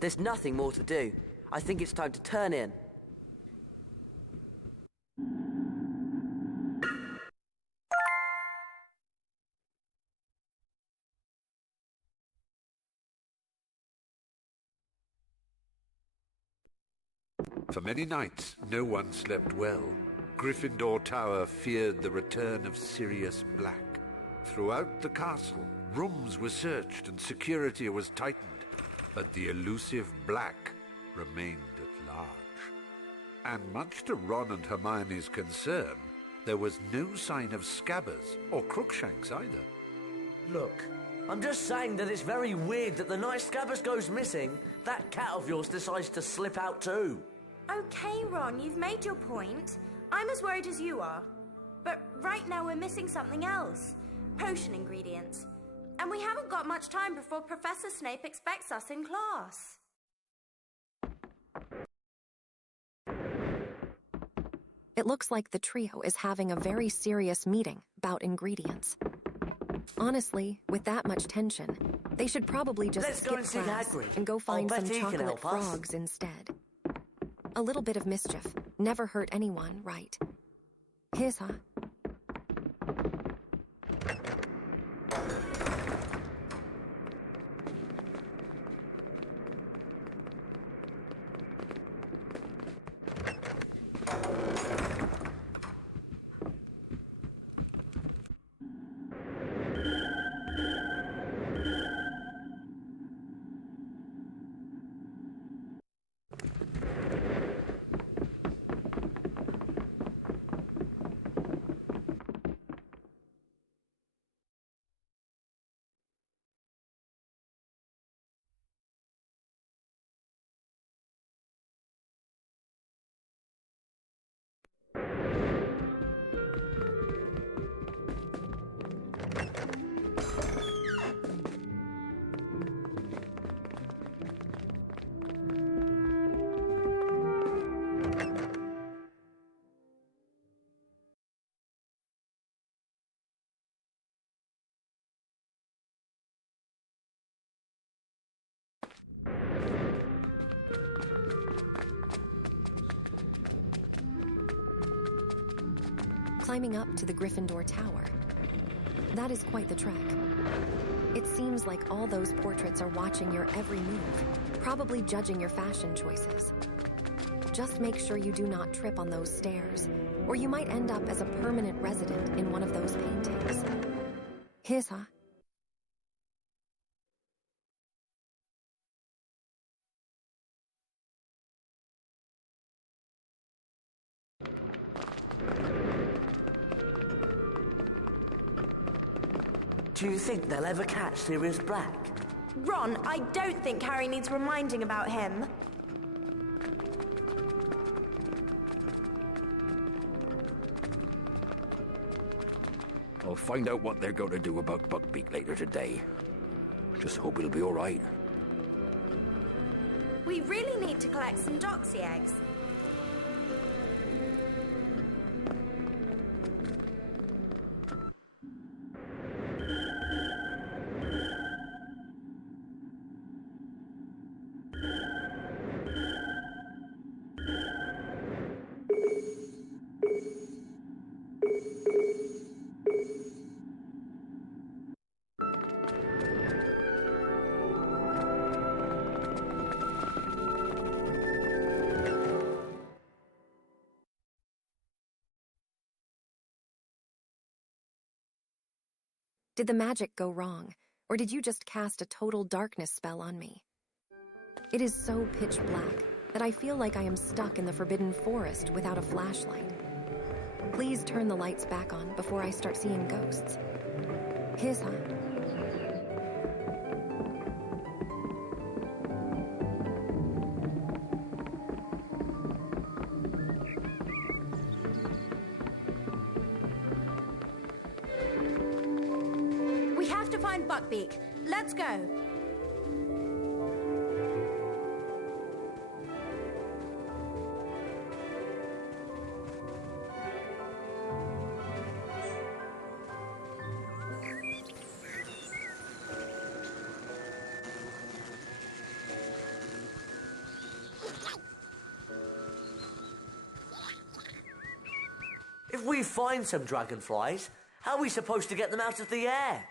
There's nothing more to do. I think it's time to turn in. For many nights, no one slept well. Gryffindor Tower feared the return of Sirius Black. Throughout the castle, rooms were searched and security was tightened, but the elusive Black remained at large. And much to Ron and Hermione's concern, there was no sign of Scabbers or Crookshanks either. Look, I'm just saying that it's very weird that the night Scabbers goes missing, that cat of yours decides to slip out too. Okay, Ron, you've made your point. I'm as worried as you are. But right now we're missing something else. Potion ingredients. And we haven't got much time before Professor Snape expects us in class. It looks like the trio is having a very serious meeting about ingredients. Honestly, with that much tension, they should probably just skip class and go find some chocolate frogs instead. A little bit of mischief never hurt anyone, right? His, huh? Climbing up to the Gryffindor Tower. That is quite the trek. It seems like all those portraits are watching your every move, probably judging your fashion choices. Just make sure you do not trip on those stairs, or you might end up as a permanent resident in one of those paintings. His, huh? Do you think they'll ever catch Sirius Black? Ron, I don't think Harry needs reminding about him. I'll find out what they're going to do about Buckbeak later today. Just hope it'll be all right. We really need to collect some doxy eggs. Did the magic go wrong, or did you just cast a total darkness spell on me? It is so pitch black that I feel like I am stuck in the Forbidden Forest without a flashlight. Please turn the lights back on before I start seeing ghosts. His, huh? We have to find Buckbeak. Let's go. If we find some dragonflies, how are we supposed to get them out of the air?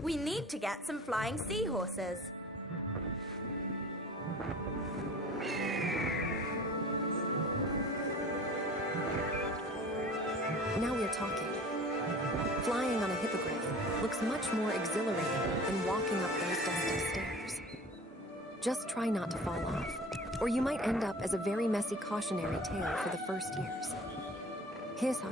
We need to get some flying seahorses. Now we're talking. Flying on a hippogriff looks much more exhilarating than walking up those dusty stairs. Just try not to fall off, or you might end up as a very messy cautionary tale for the first years. Here's how.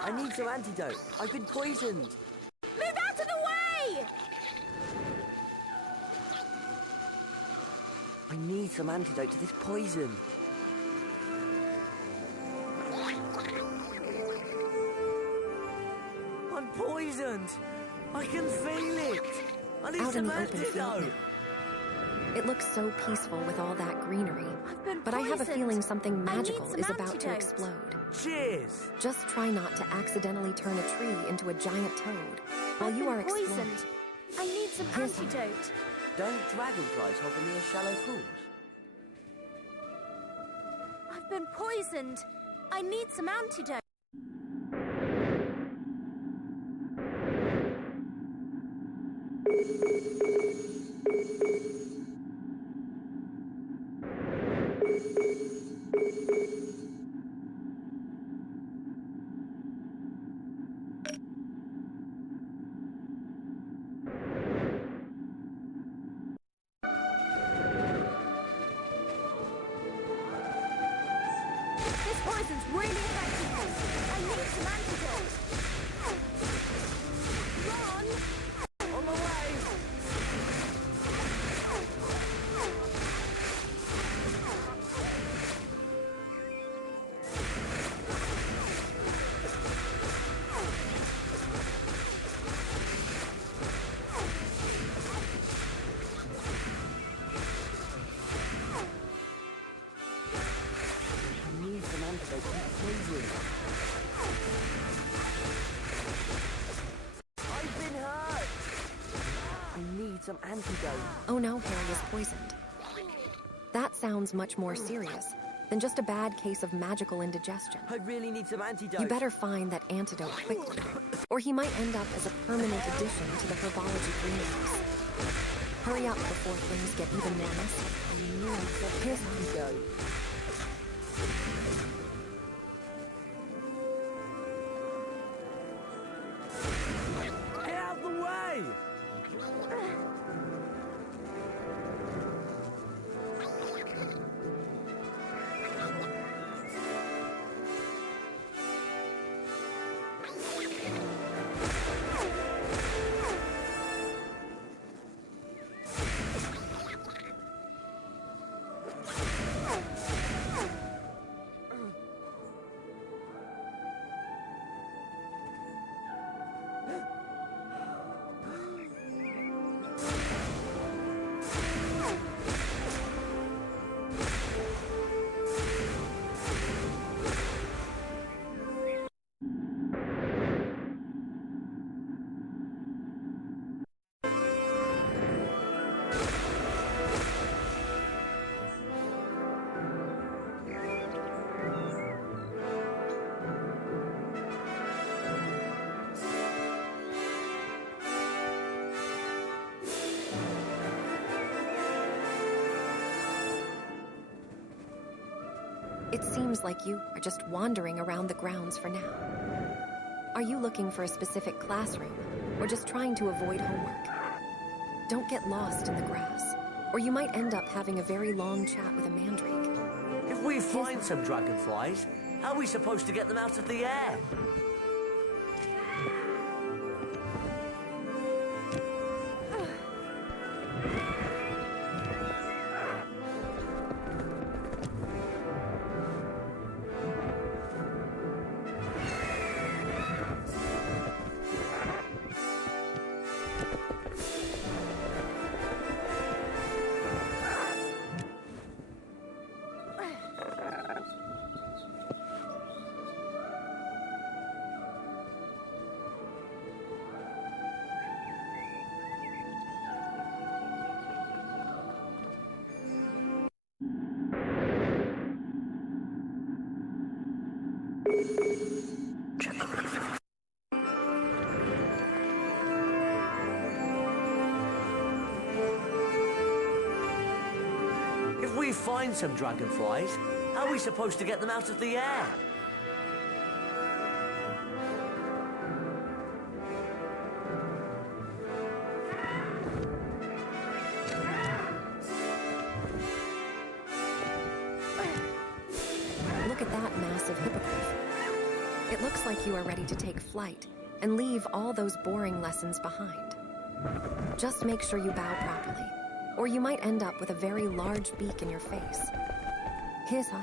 I need some antidote. I've been poisoned. Move out of the way! I need some antidote to this poison. I'm poisoned. I can feel it. I need Out in some the open field antidote. now. It looks so peaceful with all that greenery, I've been but I have a poisoned. feeling something I need magical some is about to antidote. explode. Cheers. Just try not to accidentally turn a tree into a giant toad while you are exploring. poisoned. I need some Here's antidote. Don't dragonflies hover near shallow pools? I've been poisoned. I need some antidote. This poison's really affecting me. I need some antidote. Ron! On the way. I need some antidote to this poison. I've been hurt. I need some antidote. Oh no, Harry is poisoned. That sounds much more serious than just a bad case of magical indigestion. I really need some antidote. You better find that antidote quickly, or he might end up as a permanent addition to the herbology greenhouse. Hurry up before things get even more messy. Here's antidote. Get out of the way! It seems like you are just wandering around the grounds for now. Are you looking for a specific classroom, or just trying to avoid homework? Don't get lost in the grass, or you might end up having a very long chat with a mandrake. If we find some dragonflies, how are we supposed to get them out of the air? If we find some dragonflies, how are we supposed to get them out of the air? Look at that massive hippogriff. It looks like you are ready to take flight and leave all those boring lessons behind. Just make sure you bow properly, or you might end up with a very large beak in your face. His, huh?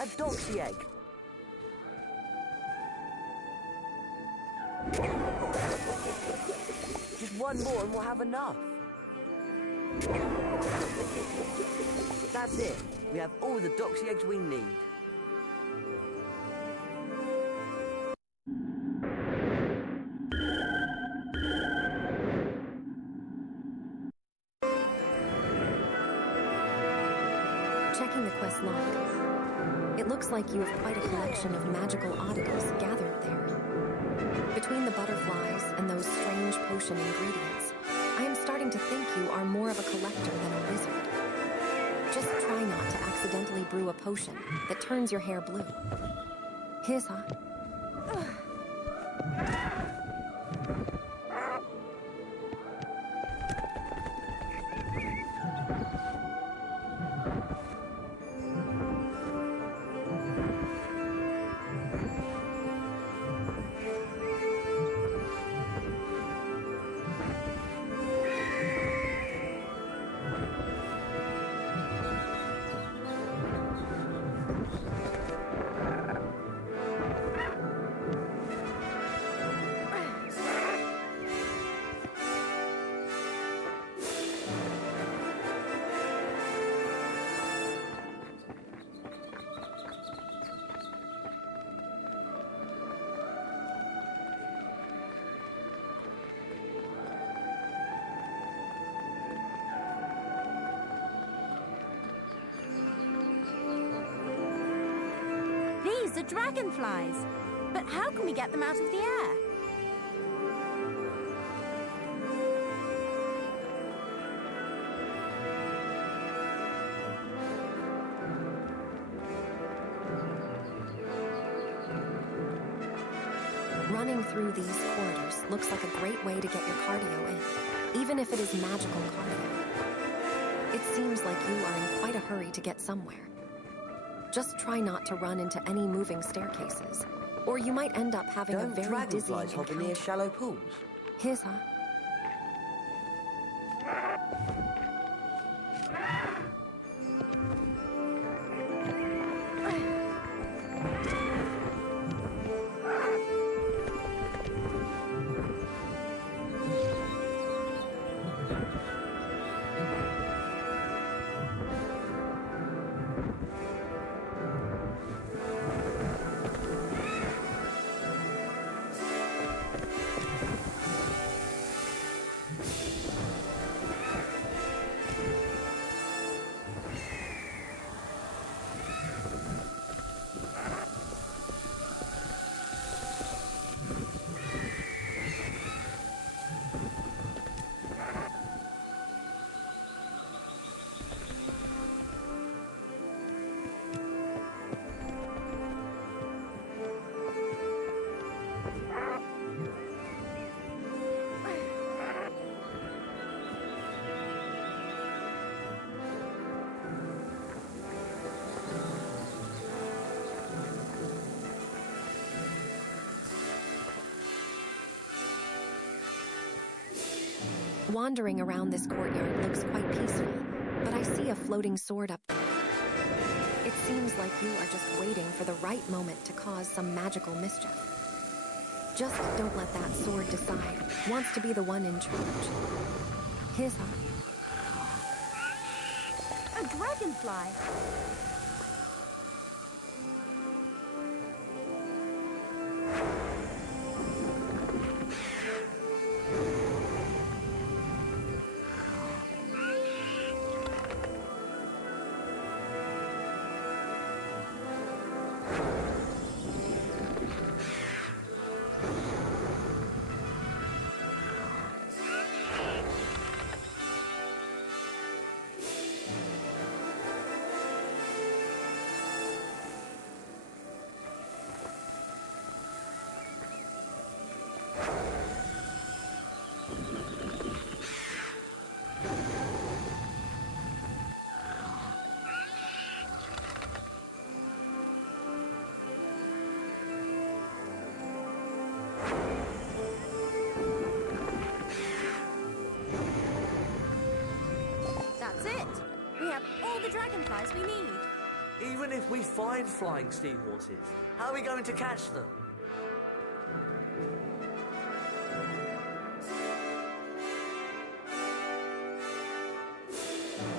A doxy egg. Just one more and we'll have enough. That's it. We have all the doxy eggs we need. Checking the quest log. It looks like you have quite a collection of magical oddities gathered there. Between the butterflies and those strange potion ingredients, I am starting to think you are more of a collector than a wizard. Just try not to accidentally brew a potion that turns your hair blue. His, huh? These are dragonflies. But how can we get them out of the air? Running through these corridors looks like a great way to get your cardio in, even if it is magical cardio. It seems like you are in quite a hurry to get somewhere. Just try not to run into any moving staircases, or you might end up having a very dizzying dragonflies hover near encounter. shallow pools? His, huh? Wandering around this courtyard looks quite peaceful, but I see a floating sword up there. It seems like you are just waiting for the right moment to cause some magical mischief. Just don't let that sword decide. Wants to be the one in charge. His A dragonfly! That's it! We have all the dragonflies we need. Even if we find flying seahorses, how are we going to catch them?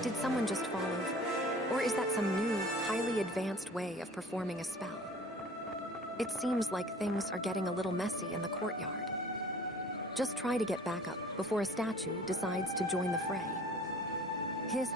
Did someone just fall over? Or is that some new, highly advanced way of performing a spell? It seems like things are getting a little messy in the courtyard. Just try to get back up before a statue decides to join the fray. His,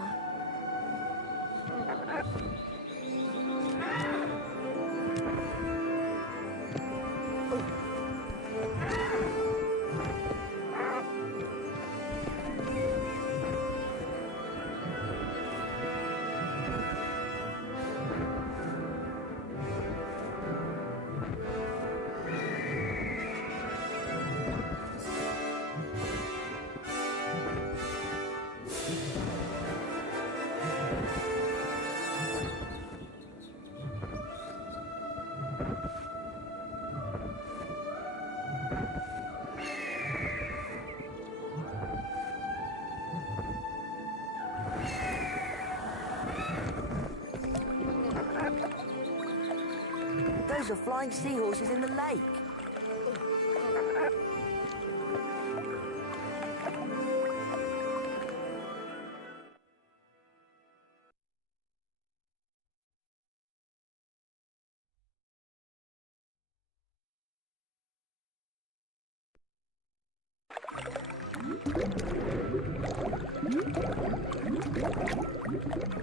Those are flying seahorses in the lake.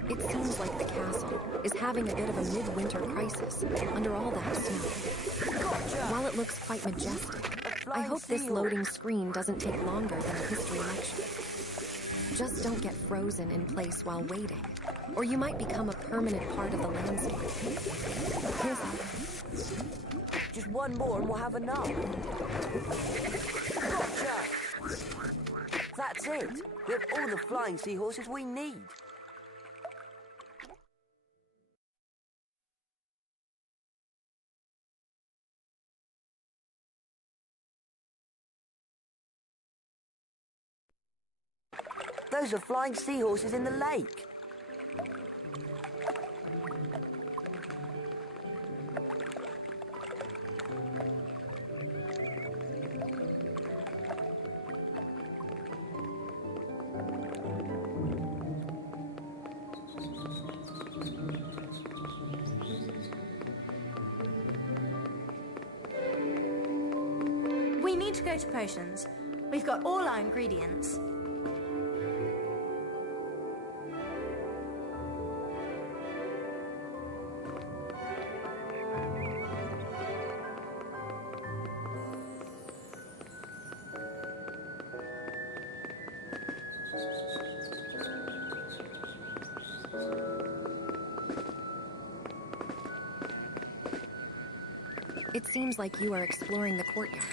It seems like the castle is having a bit of a midwinter crisis under all that snow. While it looks quite majestic, I hope this loading screen doesn't take longer than a history lecture. Just don't get frozen in place while waiting, or you might become a permanent part of the landscape. Here's up. Just one more and we'll have enough. Gotcha! That's it. We have all the flying seahorses we need. Those are flying seahorses in the lake. We need to go to potions. We've got all our ingredients. It seems like you are exploring the courtyard,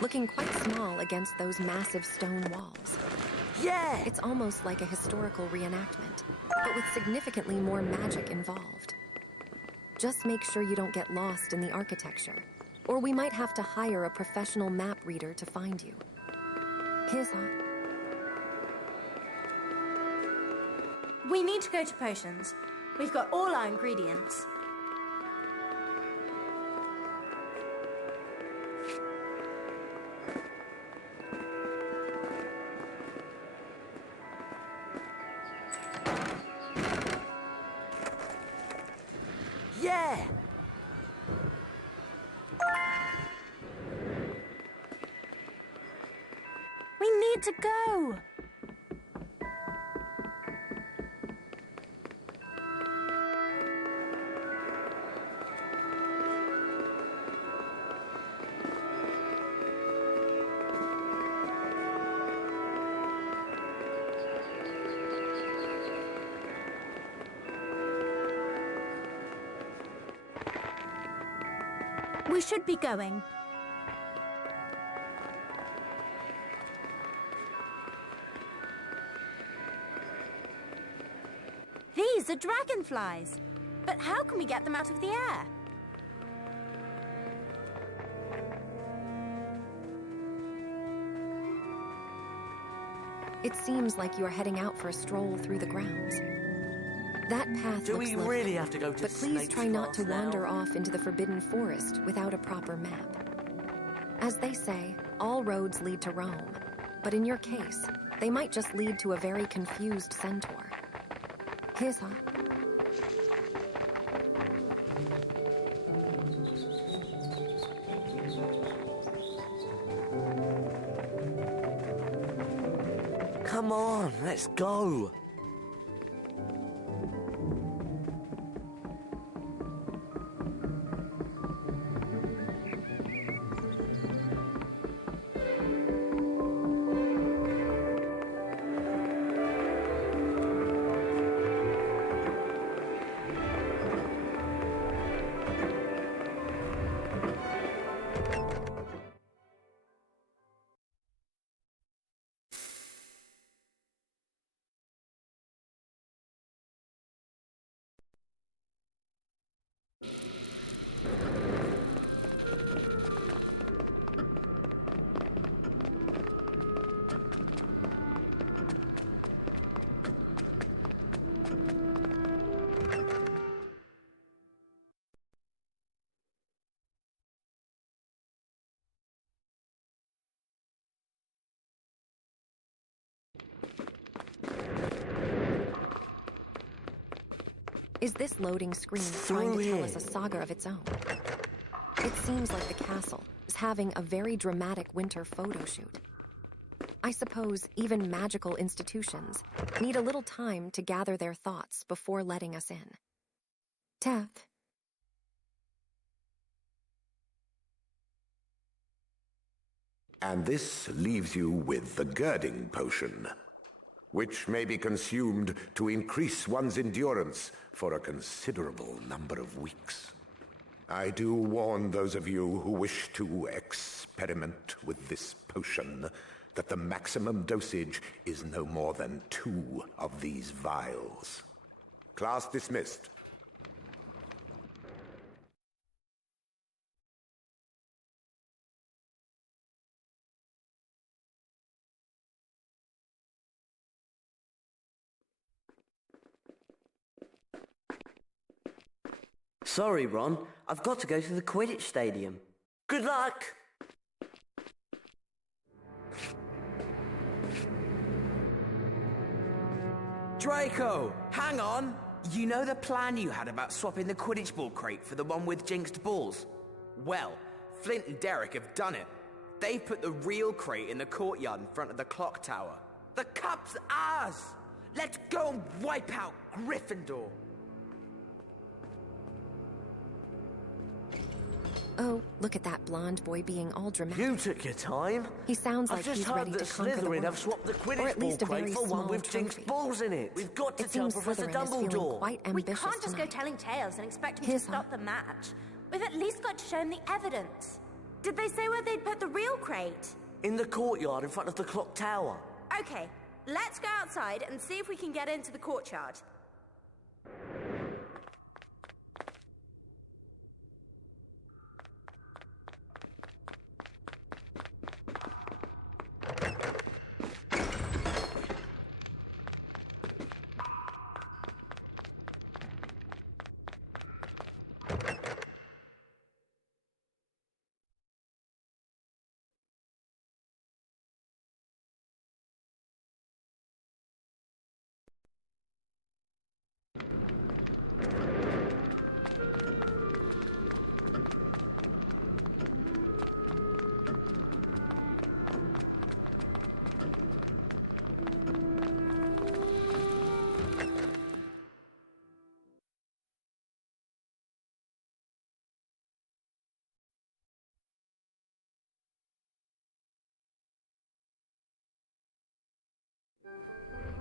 looking quite small against those massive stone walls. Yeah! It's almost like a historical reenactment, but with significantly more magic involved. Just make sure you don't get lost in the architecture, or we might have to hire a professional map reader to find you. We need to go to potions. We've got all our ingredients. Yeah! We need to go! We should be going. These are dragonflies. But how can we get them out of the air? It seems like you are heading out for a stroll through the grounds. That path Do looks we lovely, really have to go to but please Snape's try not to Path now? wander off into the Forbidden Forest without a proper map. As they say, all roads lead to Rome, but in your case, they might just lead to a very confused centaur. Here's how. Come on, let's go! Is this loading screen Through trying to tell here. us a saga of its own? It seems like the castle is having a very dramatic winter photo shoot. I suppose even magical institutions need a little time to gather their thoughts before letting us in. Death. And this leaves you with the girding potion, which may be consumed to increase one's endurance for a considerable number of weeks. I do warn those of you who wish to experiment with this potion that the maximum dosage is no more than 2 of these vials. Class dismissed. Sorry, Ron. I've got to go to the Quidditch stadium. Good luck! Draco, hang on! You know the plan you had about swapping the Quidditch ball crate for the one with jinxed balls? Well, Flint and Derek have done it. They've put the real crate in the courtyard in front of the clock tower. The cup's ours! Let's go and wipe out Gryffindor! Oh, look at that blonde boy being all dramatic. You took your time. He sounds like I've he's just heard ready that to conquer the Slytherin world. have swapped the Or Quidditch at least ball a very crate for one small with jinxed trophy. balls in it. We've got to It tell seems Professor Slytherin is feeling Dumbledore. quite We ambitious can't just go tonight. telling tales and expect him Here's to stop how. the match. We've at least got to show him the evidence. Did they say where they'd put the real crate? In the courtyard in front of the clock tower. Okay, let's go outside and see if we can get into the courtyard.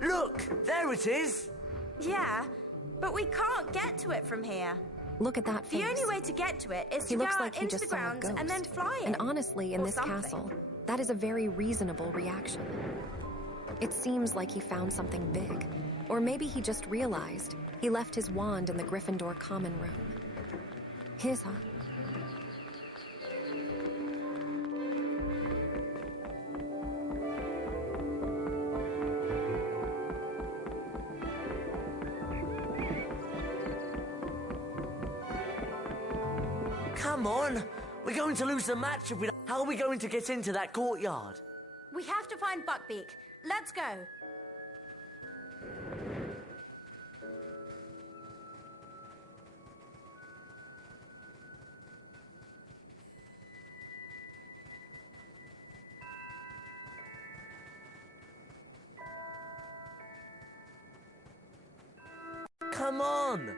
Look, there it is. Yeah, but we can't get to it from here. Look at that face. The only way to get to it is He to go looks out like he into just the saw a grounds ghost. and then fly in. And honestly, in Or this something. castle, that is a very reasonable reaction. It seems like he found something big. Or maybe he just realized he left his wand in the Gryffindor common room. His, huh? Come on. We're going to lose the match if we don't... How are we going to get into that courtyard? We have to find Buckbeak. Let's go. Come on.